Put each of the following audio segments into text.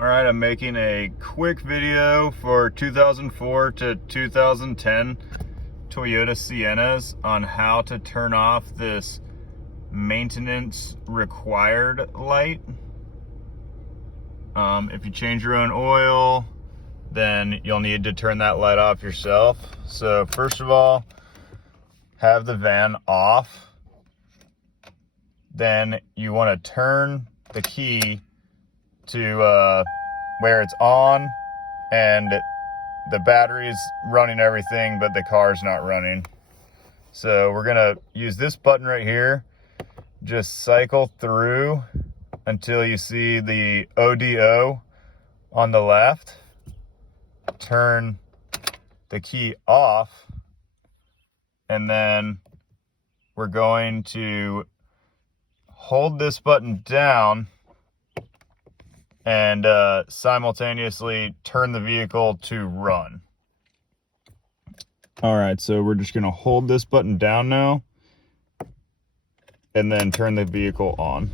All right, I'm making a quick video for 2004 to 2010 Toyota Siennas on how to turn off this maintenance required light. If you change your own oil, then you'll need to turn that light off yourself. So first of all, have the van off. Then you want to turn the key to where it's on and the battery's running everything, but the car's not running. So we're gonna use this button right here. Just cycle through until you see the ODO on the left. Turn the key off, and then we're going to hold this button down and simultaneously turn the vehicle to run. All right, so we're just gonna hold this button down now and then turn the vehicle on.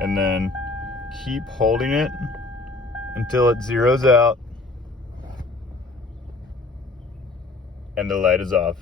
And then keep holding it until it zeroes out and the light is off.